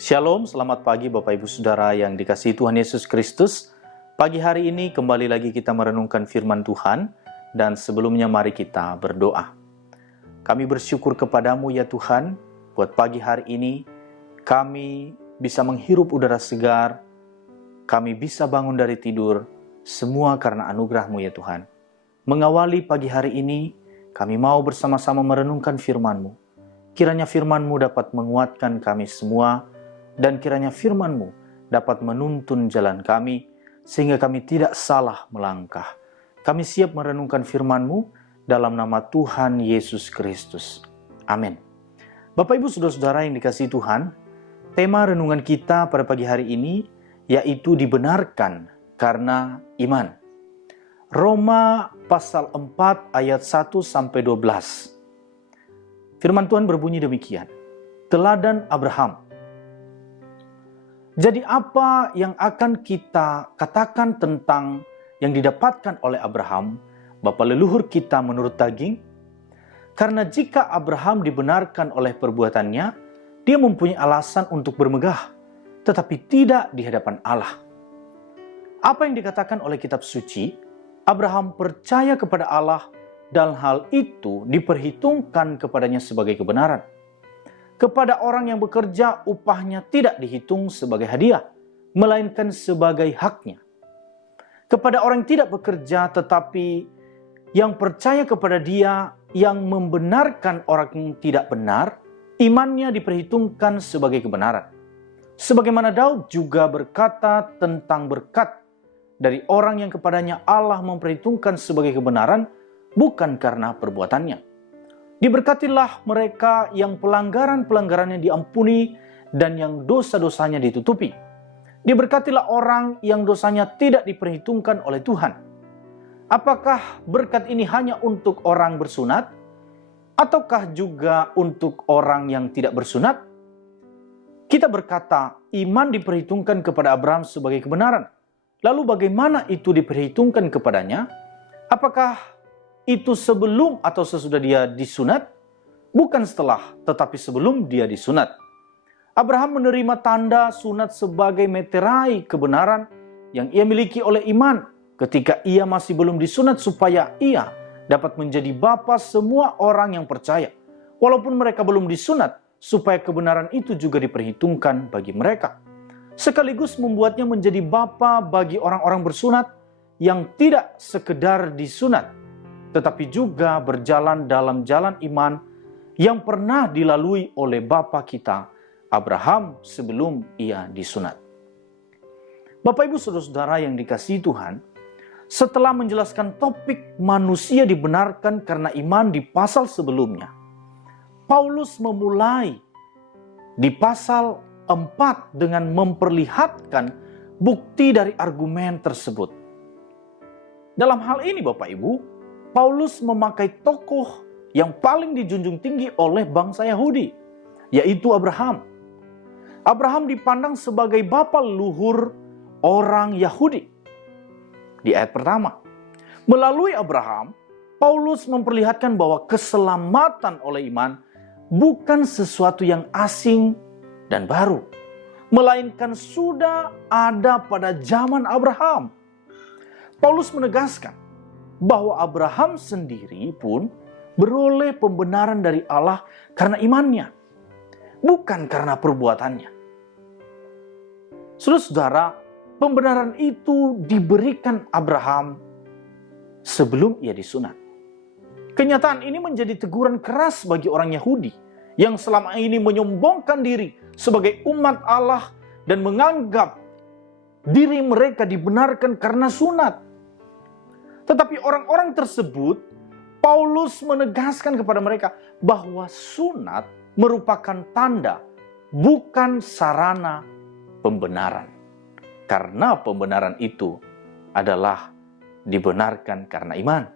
Shalom, selamat pagi Bapak Ibu Saudara yang dikasihi Tuhan Yesus Kristus. Pagi hari ini kembali lagi kita merenungkan firman Tuhan, dan sebelumnya mari kita berdoa. Kami bersyukur kepadamu ya Tuhan, buat pagi hari ini kami bisa menghirup udara segar, kami bisa bangun dari tidur, semua karena anugerah-Mu ya Tuhan. Mengawali pagi hari ini, kami mau bersama-sama merenungkan firman-Mu. Kiranya firman-Mu dapat menguatkan kami semua, dan kiranya firman-Mu dapat menuntun jalan kami, sehingga kami tidak salah melangkah. Kami siap merenungkan firman-Mu dalam nama Tuhan Yesus Kristus. Amin. Bapak Ibu Saudara-saudara yang dikasihi Tuhan, tema renungan kita pada pagi hari ini yaitu dibenarkan karena iman. Roma pasal 4 ayat 1-12. Firman Tuhan berbunyi demikian. Teladan Abraham. Jadi apa yang akan kita katakan tentang yang didapatkan oleh Abraham, bapa leluhur kita menurut daging? Karena jika Abraham dibenarkan oleh perbuatannya, dia mempunyai alasan untuk bermegah, tetapi tidak di hadapan Allah. Apa yang dikatakan oleh kitab suci? Abraham percaya kepada Allah dan hal itu diperhitungkan kepadanya sebagai kebenaran. Kepada orang yang bekerja, upahnya tidak dihitung sebagai hadiah, melainkan sebagai haknya. Kepada orang yang tidak bekerja, tetapi yang percaya kepada Dia yang membenarkan orang yang tidak benar, imannya diperhitungkan sebagai kebenaran. Sebagaimana Daud juga berkata tentang berkat dari orang yang kepadanya Allah memperhitungkan sebagai kebenaran, bukan karena perbuatannya. Diberkatilah mereka yang pelanggaran-pelanggarannya diampuni dan yang dosa-dosanya ditutupi. Diberkatilah orang yang dosanya tidak diperhitungkan oleh Tuhan. Apakah berkat ini hanya untuk orang bersunat? Ataukah juga untuk orang yang tidak bersunat? Kita berkata, iman diperhitungkan kepada Abraham sebagai kebenaran. Lalu bagaimana itu diperhitungkan kepadanya? Apakah itu sebelum atau sesudah dia disunat? Bukan setelah, tetapi sebelum dia disunat. Abraham menerima tanda sunat sebagai meterai kebenaran yang ia miliki oleh iman ketika ia masih belum disunat, supaya ia dapat menjadi bapa semua orang yang percaya. Walaupun mereka belum disunat, supaya kebenaran itu juga diperhitungkan bagi mereka. Sekaligus membuatnya menjadi bapa bagi orang-orang bersunat yang tidak sekedar disunat, tetapi juga berjalan dalam jalan iman yang pernah dilalui oleh bapa kita Abraham sebelum ia disunat. Bapak Ibu Saudara-saudara yang dikasihi Tuhan, setelah menjelaskan topik manusia dibenarkan karena iman di pasal sebelumnya, Paulus memulai di pasal 4 dengan memperlihatkan bukti dari argumen tersebut. Dalam hal ini Bapak Ibu, Paulus memakai tokoh yang paling dijunjung tinggi oleh bangsa Yahudi, yaitu Abraham. Abraham dipandang sebagai bapa leluhur orang Yahudi. Di ayat pertama, melalui Abraham, Paulus memperlihatkan bahwa keselamatan oleh iman bukan sesuatu yang asing dan baru, melainkan sudah ada pada zaman Abraham. Paulus menegaskan bahwa Abraham sendiri pun beroleh pembenaran dari Allah karena imannya, bukan karena perbuatannya. Saudara-saudara, pembenaran itu diberikan Abraham sebelum ia disunat. Kenyataan ini menjadi teguran keras bagi orang Yahudi yang selama ini menyombongkan diri sebagai umat Allah dan menganggap diri mereka dibenarkan karena sunat. Tetapi orang-orang tersebut, Paulus menegaskan kepada mereka bahwa sunat merupakan tanda, bukan sarana pembenaran. Karena pembenaran itu adalah dibenarkan karena iman.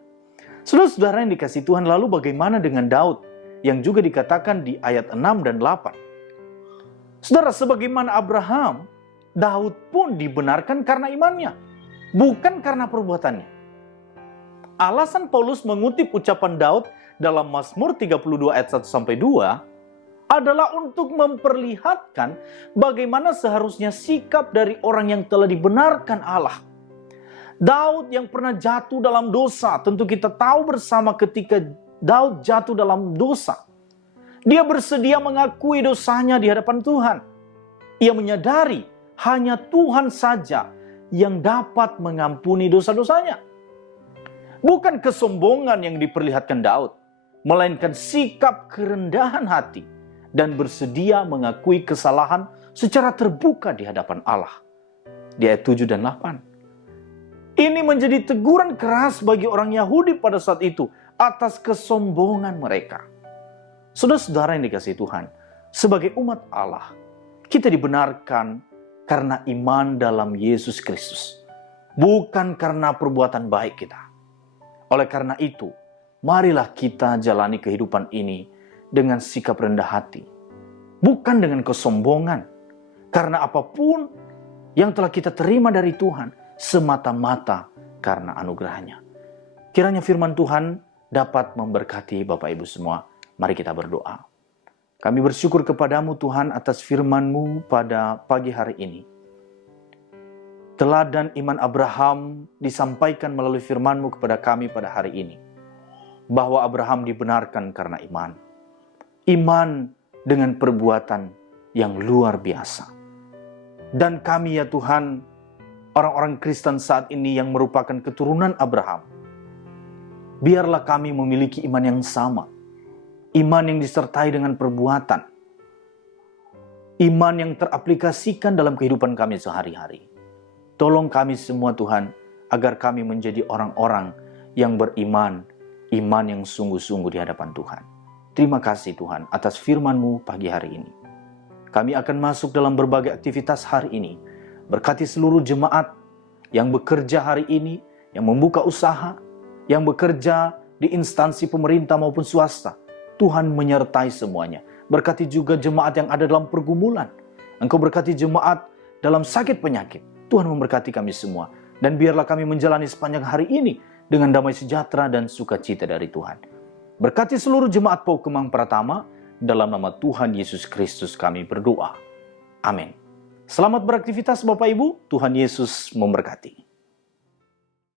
Saudara-saudara yang dikasihi Tuhan, lalu bagaimana dengan Daud yang juga dikatakan di ayat 6 dan 8? Saudara, sebagaimana Abraham, Daud pun dibenarkan karena imannya, bukan karena perbuatannya. Alasan Paulus mengutip ucapan Daud dalam Mazmur 32 ayat 1-2 adalah untuk memperlihatkan bagaimana seharusnya sikap dari orang yang telah dibenarkan Allah. Daud yang pernah jatuh dalam dosa, tentu kita tahu bersama ketika Daud jatuh dalam dosa, dia bersedia mengakui dosanya di hadapan Tuhan. Ia menyadari hanya Tuhan saja yang dapat mengampuni dosa-dosanya. Bukan kesombongan yang diperlihatkan Daud, melainkan sikap kerendahan hati dan bersedia mengakui kesalahan secara terbuka di hadapan Allah. Di ayat 7 dan 8. Ini menjadi teguran keras bagi orang Yahudi pada saat itu atas kesombongan mereka. Saudara-saudara yang dikasihi Tuhan, sebagai umat Allah, kita dibenarkan karena iman dalam Yesus Kristus, bukan karena perbuatan baik kita. Oleh karena itu, marilah kita jalani kehidupan ini dengan sikap rendah hati, bukan dengan kesombongan, karena apapun yang telah kita terima dari Tuhan semata-mata karena anugerahnya. Kiranya firman Tuhan dapat memberkati Bapak Ibu semua. Mari kita berdoa. Kami bersyukur kepadamu Tuhan atas firman-Mu pada pagi hari ini. Teladan iman Abraham disampaikan melalui firman-Mu kepada kami pada hari ini. Bahwa Abraham dibenarkan karena iman. Iman dengan perbuatan yang luar biasa. Dan kami ya Tuhan, orang-orang Kristen saat ini yang merupakan keturunan Abraham, biarlah kami memiliki iman yang sama. Iman yang disertai dengan perbuatan. Iman yang teraplikasikan dalam kehidupan kami sehari-hari. Tolong kami semua Tuhan, agar kami menjadi orang-orang yang beriman, iman yang sungguh-sungguh di hadapan Tuhan. Terima kasih Tuhan atas firman-Mu pagi hari ini. Kami akan masuk dalam berbagai aktivitas hari ini. Berkati seluruh jemaat yang bekerja hari ini, yang membuka usaha, yang bekerja di instansi pemerintah maupun swasta. Tuhan menyertai semuanya. Berkati juga jemaat yang ada dalam pergumulan. Engkau berkati jemaat dalam sakit penyakit. Tuhan memberkati kami semua. Dan biarlah kami menjalani sepanjang hari ini dengan damai sejahtera dan sukacita dari Tuhan. Berkati seluruh jemaat PAU Kemang Pratama. Dalam nama Tuhan Yesus Kristus kami berdoa. Amin. Selamat beraktivitas Bapak Ibu. Tuhan Yesus memberkati.